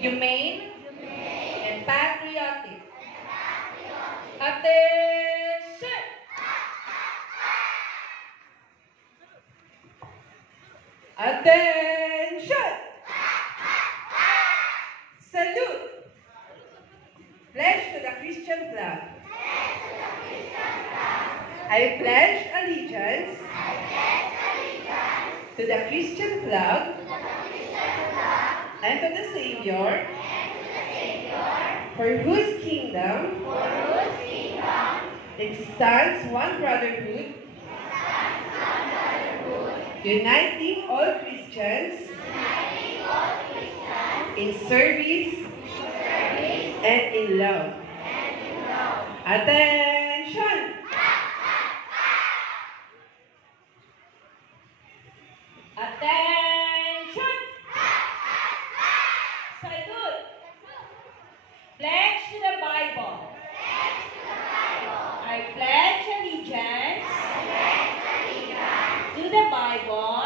humane, and patriotic. Attention! Attention! Salute! Pledge to the Christian flag. I pledge allegiance to the Christian flag and to the Savior, for whose kingdom it stands one brotherhood, uniting all Christians in service and in love. Attention! Attention! Salute! Pledge to the Bible. I pledge allegiance to the Bible,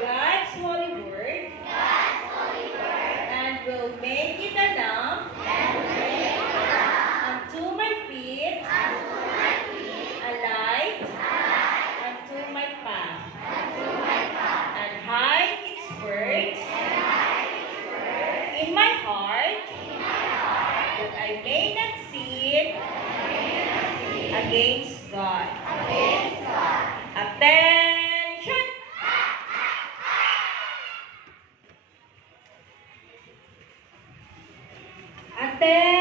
God's holy word, and will make it a lamp unto my feet, a light unto my path, and hide its words in my heart, that I may not sin against God. Attention! Attention!